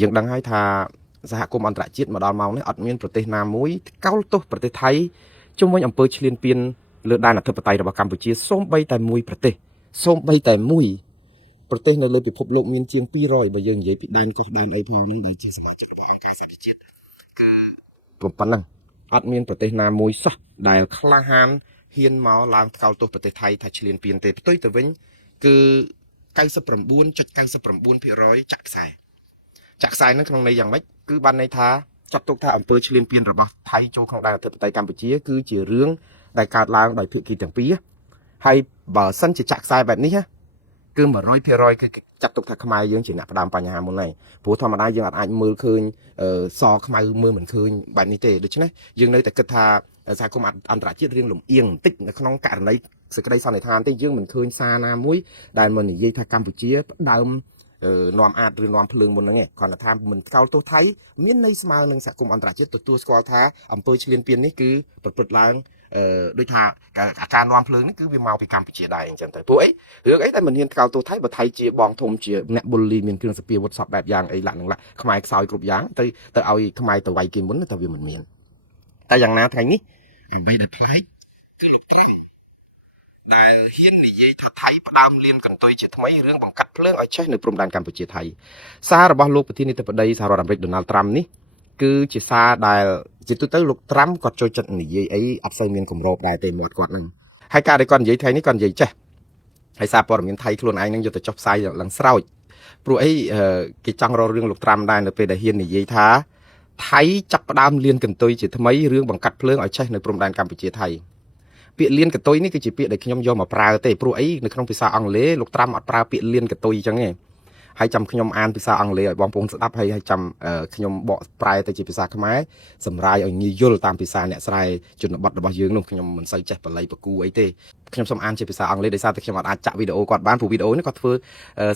យើងដឹងហើយថាសហគមន៍អន្តរជាតិមកដល់ម៉ោងនេះអត់មានប្រទេសណាមួយកោលទោសប្រទេសថៃជុំវិញអំពើឈ្លានពានលើដែនអធិបតេយ្យរបស់កម្ពុជាសូម្បីតែមួយប្រទេសសូម្បីតែមួយប្រទេសនៅលើពិភពលោកមានជាង200បើយើងនិយាយពីដែនកោះដែនអីផងហ្នឹងដែលជាសមាជិករបស់អង្គការសហប្រជាជាតិគឺប៉ុណ្ណឹងអត់មានប្រទេសណាមួយសោះដែលក្លាហានហ៊ានមកឡើងថ្កោលទោសប្រទេសថៃថាឈ្លានពានទេផ្ទុយទៅវិញគឺ99.99% ចាក់ខ្សែហ្នឹងក្នុងន័យយ៉ាងម៉េចគឺបានន័យថាចាត់ទុកថាអំពើឈ្លានពានរបស់ថៃចូលក្នុងដែនអធិបតេយ្យកម្ពុជាគឺជារឿងដែលកើតឡើងដោយភាគីទាំងពីរហើយបើសិនជាចាក់ខ្សែបែបនេះគឺ100%គឺចាត់ទុកថាខ្មែរយើងជាអ្នកផ្ដើមបញ្ហាមុនហើយព្រោះធម្មតាយើងអាចមើលឃើញសខ្មៅមើលមិនឃើញបែបនេះទេដូច្នេះយើងនៅតែគិតថាសហគមន៍អន្តរជាតិរៀងលំអៀងបន្តិចនៅក្នុងករណីសេចក្តីសន្និដ្ឋានទេយើងមិនឃើញសារណាមួយដែលមិននិយាយថាកម្ពុជាផ្ដើមនាំអាចឬនាំភ្លើងមុនហ្នឹងឯងគ្រាន់តែថាមិនថ្កោលទោសថៃមានន័យស្មើនឹងសហគមន៍អន្តរជាតិទទួលស្គាល់ថាអំពើឈ្លានពាននេះគឺប្រព្រឹត្តឡើងដូចថាការនាំភ្លើងនេះគឺវាមកពីកម្ពុជាដែរអញ្ចឹងទៅពួកអីរឿងអីដែលមិនហ៊ានថ្កោលទោសថៃបើថៃជាបងធំជាអ្នកបុលលីមានគ្រឿងសព្វាវុធសពបែបយ៉ាងអីឡាក់នឹងឡាក់ខ្មែរខ្សោយគ្រប់យ៉ាងទៅឲ្យខ្មែរទៅវាយគេមុនតែវាមិនមានតែយ៉ាងណាថ្ងៃនេះអ្វីដែលប្លែកគឺលោកត្រាំដែលហ៊ាននិយាយថាថៃផ្ដើមលៀនកន្ទុយជាថ្មីរឿងបង្កាត់ភ្លើងឲ្យឆេះនៅព្រំដែនកម្ពុជាថៃសាររបស់លោកប្រធានាធិបតីសហរដ្ឋអាមេរិកដូណាល់ត្រាំនេះគឺជាសារដែលជាទូទៅលោកត្រាំគាត់ចូលចិត្តនិយាយអីអត់សូវមានគម្របដែរទេមាត់គាត់ហ្នឹងហើយការដែលគាត់និយាយថ្ងៃនេះគាត់និយាយចេះហើយសារព័ត៌មានថៃខ្លួនឯងនឹងយកទៅចុះផ្សាយឡើងស្រោចព្រោះអីគេចង់រករឿងលោកត្រាំដែរនៅពេលដែលហ៊ាននិយាយថាថៃចាប់ផ្ដើមលៀនកន្ទុយជាថ្មីរឿងបង្កាត់ភ្លើងឲ្យឆេះនៅព្រំដែនកម្ពុជាថៃពាក្យលៀនកតុយនេះគឺជាពាក្យដែលខ្ញុំយកមកប្រើទេព្រោះអីនៅក្នុងភាសាអង់គ្លេសលោកត្រាំអត់ប្រើពាក្យលៀនកតុយអញ្ចឹងទេហើយចាំខ្ញុំអានភាសាអង់គ្លេសឲ្យបងប្អូនស្ដាប់ហើយចាំខ្ញុំបកប្រែទៅជាភាសាខ្មែរសម្រាយឲ្យងាយយល់តាមភាសាអ្នកស្រែជនបទរបស់យើងនោះខ្ញុំមិនសូវចេះបល័យបកូអីទេខ្ញុំសូមអានជាភាសាអង់គ្លេសដោយសារតែខ្ញុំអាចចាក់វីដេអូគាត់បានព្រោះវីដេអូនេះគាត់ធ្វើ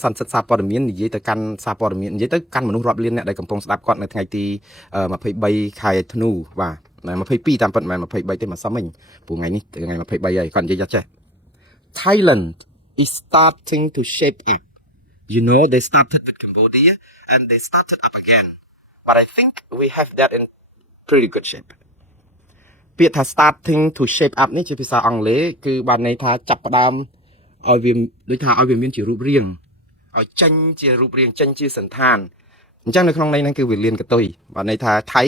សន្និសីទសារព័ត៌មាននិយាយទៅកាន់សារព័ត៌មាននិយាយទៅកាន់មនុស្សរាប់លានអ្នកដែលកំពុងស្ដាប់គាត់នៅថ្ងៃទី23ខែធ្នូបាទ22តាមពិតមិនមែន23ទេមកសុំវិញព្រោះថ្ងៃនេះថ្ងៃ23ហើយគាត់និយាយចេះ Thailand is starting to shape up. You know, they started with Cambodia and they started up again. But I think we have that in pretty good shape. ពាក្យថា starting to shape up នេះជាភាសាអង់គ្លេសគឺបានន័យថាចាប់ផ្ដើមឲ្យវាដូចថាឲ្យវាមានជារូបរាងឲ្យចេញជារូបរាងចេញជាសន្តានអញ្ចឹងនៅក្នុងន័យហ្នឹងគឺវាលៀនកតុយបានន័យថាថៃ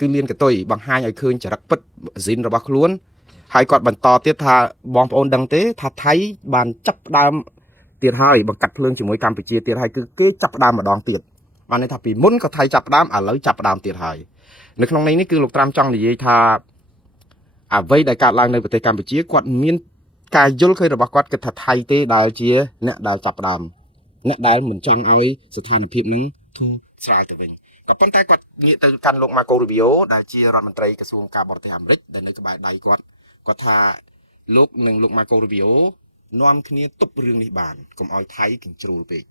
គឺលៀនកតុយបង្ហាញឲ្យឃើញចរិតពិតស៊ីនរបស់ខ្លួនហើយគាត់បន្តទៀតថាបងប្អូនដឹងទេថាថៃបានចាប់ផ្ដើមទៀតហើយបង្កាត់ភ្លើងជាមួយកម្ពុជាទៀតហើយគឺគេចាប់ផ្ដើមម្ដងទៀតបានន័យថាពីមុនក៏ថៃចាប់ផ្ដើមឥឡូវចាប់ផ្ដើមទៀតហើយនៅក្នុងន័យនេះគឺលោកត្រាំចង់និយាយថាអ្វីដែលកើតឡើងនៅប្រទេសកម្ពុជាគាត់មានការយល់ឃើញរបស់គាត់គិតថាថៃទេដែលជាអ្នកដែលចាប់ផ្ដើមអ្នកដែលមិនចង់ឲ្យស្ថានភាពនឹងធូរស្រាលទៅវិញក៏ប៉ុន្តែគាត់ងាកទៅកាន់លោក Marco Rubio ដែលជារដ្ឋមន្ត្រីក្រសួងការបរទេសអាមេរិកដែលនៅក្បែរដៃគាត់ថាលោកនិងលោក Marco Rubio នាំគ្នាទប់រឿងនេះបានកុំឲ្យថៃកញ្ជ្រោលពេក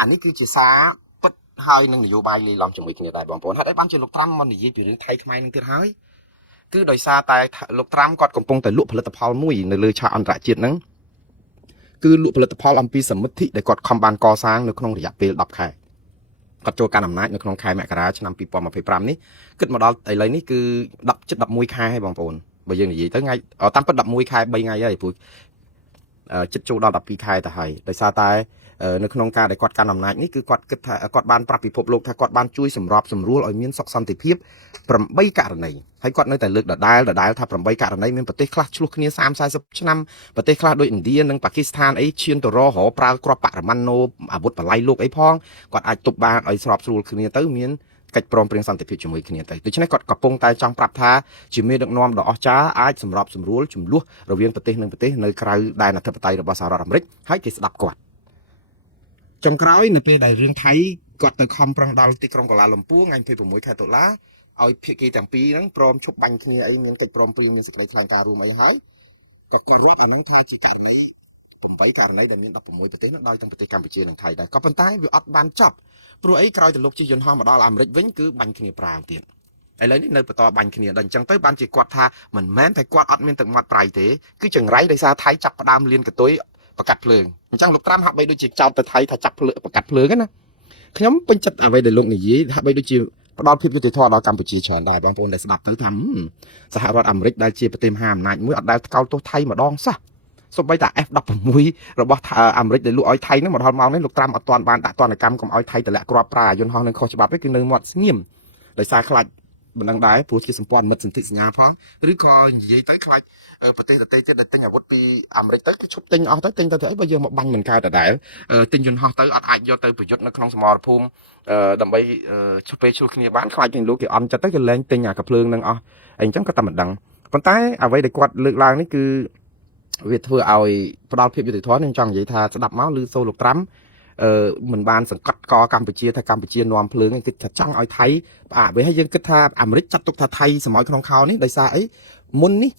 អានេះគឺជាសារពិតហើយនឹងនយោបាយលាយឡំជាមួយគ្នាដែរបងប្អូនហេតុអីបានជាលោកត្រាំមកនិយាយពីរឿងថៃខ្មែរនឹងទៀតហើយគឺដោយសារតែលោកត្រាំគាត់កំពុងតែលក់ផលិតផលមួយនៅលើឆាកអន្តរជាតិហ្នឹងគឺលក់ផលិតផលអំពីសមិទ្ធិដែលគាត់ខំបានកសាងនៅក្នុងរយៈពេល10ខែគាត់ចូលកាន់អំណាចនៅក្នុងខែមករាឆ្នាំ2025នេះគិតមកដល់ឥឡូវនេះគឺ11ខែហើយបងប្អូនបើយើងនិយាយទៅថ្ងៃតាមពិត11ខែ3ថ្ងៃហើយព្រោះចិត្តចូលដល់12ខែទៅហើយដោយសារតែនៅក្នុងការដែលគាត់កាន់អំណាចនេះគឺគាត់គិតថាគាត់បានប្រាប់ពិភពលោកថាគាត់បានជួយសម្របសម្រួលឲ្យមានសុខសន្តិភាព8ករណីហើយគាត់នៅតែលើកដដែលថា8ករណីមានប្រទេសខ្លះឆ្លោះគ្នា30-40ឆ្នាំប្រទេសខ្លះដូចឥណ្ឌានិងប៉ាគីស្ថានអីឈានទៅរកប្រើគ្រាប់បរិមាណូអាវុធបល័យលោកអីផងគាត់អាចទប់បានឲ្យស្របស្រួលគ្នាទៅមានកិច្ចព្រមព្រៀងសន្តិភាពជាមួយគ្នាទៅដូច្នេះគាត់កំពុងតែចង់ប្រាប់ថាជាមេដឹកនាំដ៏អស្ចារ្យអាចសម្របសម្រួលចំនួនរវាងប្រទេសនិងប្រទេសនៅក្រៅដែនអធិបតេយ្យរបស់សហរដ្ឋអាមេរិកហើយគេស្ដាប់គាត់ចុងក្រោយនៅពេលដែលរឿងថៃគាត់ទៅខំប្រឹងដល់ទីក្រុងកូឡាលំពួរថ្ងៃ26ខែតុលាឲ្យភាគីទាំងពីរហ្នឹងព្រមឈប់បាញ់គ្នាអីមានកិច្ចព្រមព្រៀងមានសេចក្តីថ្លែងការណ៍រួមអីហើយក៏គេរាប់អានោះថាជាករណី8ករណីដែលមាន16ប្រទេសនោះដោយទាំងប្រទេសកម្ពុជានិងថៃដែរក៏ប៉ុន្តែវាអត់បានចប់ព្រោះអីក្រោយទៅលោកជិះយន្តហោះមកដល់អាមេរិកវិញគឺបាញ់គ្នាប្រាំទៀតឥឡូវនេះនៅបន្តបាញ់គ្នាដល់អញ្ចឹងទៅបានជាគាត់ថាមិនមែនតែគាត់អត់មានទឹកមាត់ប្រៃទេគឺចង្រៃដោយសារថៃចាប់ផ្ដើមលៀនកតុយប្រកាត់ភ្លើងអញ្ចឹងលោកត្រាំហាក់បីដូចជាចោទទៅថៃថាចាប់ភ្លើងប្រកាត់ភ្លើងណា ខ្ញុំពេញចិត្តអ្វីដែលលោកនិយាយថាបីដូចជាផ្ដល់ភាពយុត្តិធម៌ដល់កម្ពុជាច្រើនដែរបងប្អូនដែលស្ដាប់ទៅថាសហរដ្ឋអាមេរិកដែលជាប្រទេសមហាអំណាចមួយអត់ដែលថ្កោលទោសថៃម្ដងសោះសូម្បីតែ F16 របស់អាមេរិកដែលលក់ឲ្យថៃហ្នឹងមកដល់ម៉ោងនេះលោកត្រាំអត់ទាន់បានដាក់ទណ្ឌកម្មកុំឲ្យថៃទម្លាក់គ្រាប់ប្រើយន្តហោះនឹងខុសច្បាប់ទេគឺនៅមាត់ស្ងៀមដោយសារខ្លាចមិនដឹងដែរព្រោះជាសម្ព័ន្ធមិត្តសន្ធិសញ្ញាផងឬក៏និយាយទៅខ្លាចប្រទេសទៀតដែលទិញអាវុធពីអាមេរិកទៅគឺឈប់ទិញអស់ទៅទិញទៅអីបើយើងមកបាញ់មិនកើតដដែលទិញយន្តហោះទៅអត់អាចយកទៅប្រយុទ្ធនៅក្នុងសមរភូមិដើម្បីឈប់ពេលឈ្លោះគ្នាបានខ្លាចទាំងលោកគេអន់ចិត្តទៅគេលែងទិញអាកាភ្លើងនឹងអស់អីចឹងក៏តែមិនដឹងប៉ុន្តែអ្វីដែលគាត់លើកឡើងនេះគឺវាធ្វើឲ្យផ្ដល់ភាពយុត្តិធម៌ខ្ញុំចង់និយាយថាស្ដាប់មកឬសូលោកត្រាំមិនបានសង្កត់កកម្ពុជាថាកម្ពុជានាំភ្លើងឯងគិតថាចង់ឲ្យថៃផ្អាកវាហើយយើងគិតថាអាមេរិកចាត់ទុកថាថៃសម័យក្នុងខោនេះដោយសារអីមុននេះ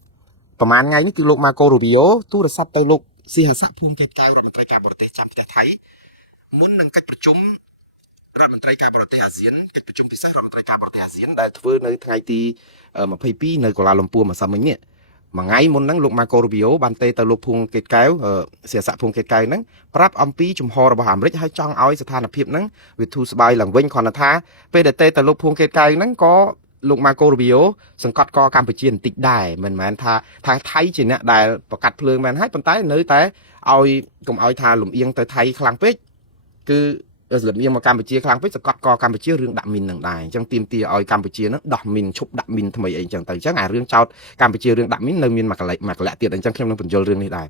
ប្រហែលថ្ងៃនេះគឺលោកម៉ាកូរូប៊ីអូទូរស័ព្ទទៅលោកស៊ីហាសាភូមិកិច្ចការរដ្ឋមន្ត្រីការបរទេសចាំប្រទេសថៃមុននឹងកិច្ចប្រជុំរដ្ឋមន្ត្រីការបរទេសអាស៊ានកិច្ចប្រជុំពិសេសរដ្ឋមន្ត្រីការបរទេសអាស៊ានដែលធ្វើនៅថ្ងៃទី22នៅកូឡាលំពួរម្សិលមិញនេះមួយថ្ងៃមុនហ្នឹងលោកម៉ាកូរូប៊ីអូបានទៅលោកភួងកេតកែវស៊ីហាសាភូមិកិច្ចការហ្នឹងប្រាប់អំពីជំហររបស់អាមេរិកហើយចង់ឲ្យស្ថានភាពហ្នឹងវាធូរស្បើយឡើងវិញគ្រាន់តែថាពេលដែលទៅលោកភួងកេតកែវហ្នឹងក៏លោកម៉ាកូរូប៊ីអូសង្កត់កកម្ពុជាបន្តិចដែរមិនមែនថាថៃជាអ្នកដែលប្រកាសភ្លើងមែនហើយប៉ុន្តែនៅតែឲ្យកុំឲ្យថាលំអៀងទៅថៃខ្លាំងពេកគឺលំអៀងមកកម្ពុជាខ្លាំងពេកសង្កត់កកម្ពុជារឿងដាក់មីននឹងដែរអញ្ចឹងទាមទារឲ្យកម្ពុជានឹងដោះមីនឈប់ដាក់មីនថ្មីអីអញ្ចឹងទៅអញ្ចឹងអារឿងចោតកម្ពុជារឿងដាក់មីននៅមានមួយកលៈទៀតអញ្ចឹងខ្ញុំនឹងបញ្យល់រឿងនេះដែរ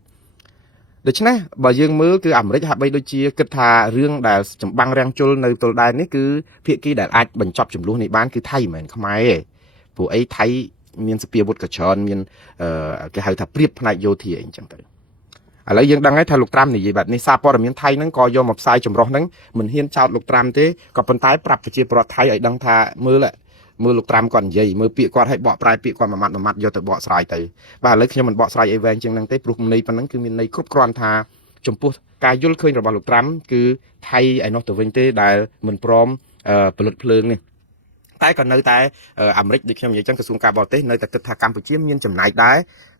ដូច្នេះបើយើងមើលគឺអាមេរិកហាក់បីដូចជាគិតថារឿងដែលចម្បាំងរាំងជលនៅទល់ដែននេះគឺភាគីដែលអាចបញ្ចប់ចំនួននេះបានគឺថៃមិនមែនខ្មែរទេព្រោះអីថៃមានសពាវុធក៏ច្រើនមានគេហៅថាព្រៀបផ្នែកយោធាអីអញ្ចឹងទៅឥឡូវយើងដឹងហើយថាលោកត្រាំនិយាយបែបនេះសារព័ត៌មានថៃហ្នឹងក៏យកមកផ្សាយចម្រុះហ្នឹងមិនហ៊ានចោទលោកត្រាំទេក៏ប៉ុន្តែប្រាប់ប្រជាពលរដ្ឋថៃឲ្យដឹងថាមើលលោកត្រាំគាត់និយាយមើលពាក្យគាត់ឲ្យបកប្រែពាក្យគាត់មួយម៉ាត់យកទៅបកស្រាយទៅបាទឥឡូវខ្ញុំមិនបកស្រាយអីវែងជាងហ្នឹងទេព្រោះន័យប៉ុណ្ណឹងគឺមានន័យគ្រប់គ្រាន់ថាចំពោះការយល់ឃើញរបស់លោកត្រាំគឺថៃឯនោះទៅវិញទេដែលមិនព្រមផលិតភ្លើងនេះតែក៏នៅតែអាមេរិកដូចខ្ញុំនិយាយចឹងក្រសួងការបរទេសនៅតែគិតថាកម្ពុជាមានចំណែកដែរ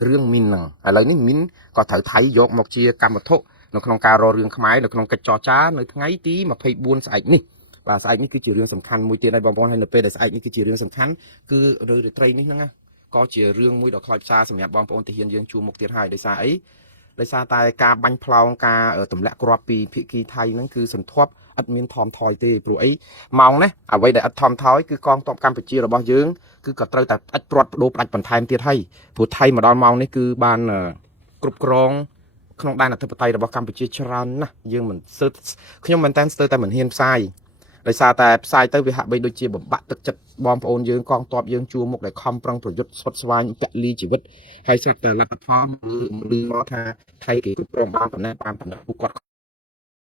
រឿងមីនហ្នឹងឥឡូវនេះមីនក៏ត្រូវថៃយកមកជាកម្មវត្ថុនៅក្នុងការរករឿងខ្មែរនៅក្នុងកិច្ចចរចានៅថ្ងៃទី24ស្អែកនេះបាទស្អែកនេះគឺជារឿងសំខាន់មួយទៀតហើយបងប្អូនហើយនៅពេលដែលស្អែកនេះគឺជារឿងសំខាន់គឺរឿងរាត្រីនេះហ្នឹងក៏ជារឿងមួយដ៏ខ្លោចផ្សាសម្រាប់បងប្អូនទាហានយើងជួរមុខទៀតហើយដោយសារអីដោយសារតែការបាញ់ផ្លោងការទម្លាក់គ្រាប់ពីភាគីថៃហ្នឹងគឺសន្ធាប់អត់មានថមថយទេព្រោះអីម៉ោងនេះអ្វីដែលអត់ថមថយគឺកងទ័ពកម្ពុជារបស់យើងគឺក៏ត្រូវតែផ្ដាច់ព្រាត់បដូរផ្ដាច់បន្ថែមទៀតហើយព្រោះថៃមកដល់ម៉ោងនេះគឺបានគ្រប់គ្រងក្នុងដែនអធិបតេយ្យរបស់កម្ពុជាច្រើនណាស់យើងមិនខ្ញុំមែនតើស្ទើរតែមិនហ៊ានផ្សាយដោយសារតែផ្សាយទៅវាហាក់បីដូចជាបំបាក់ទឹកចិត្តបងប្អូនយើងកងទ័ពយើងជួមុខដែលខំប្រឹងប្រយុទ្ធស្វិតស្វាញពលីជីវិតហើយស្រាប់តែលទ្ធផលឮមកថាថៃគេគ្រប់គ្រងបានប៉ុណ្ណេះពួកគាត់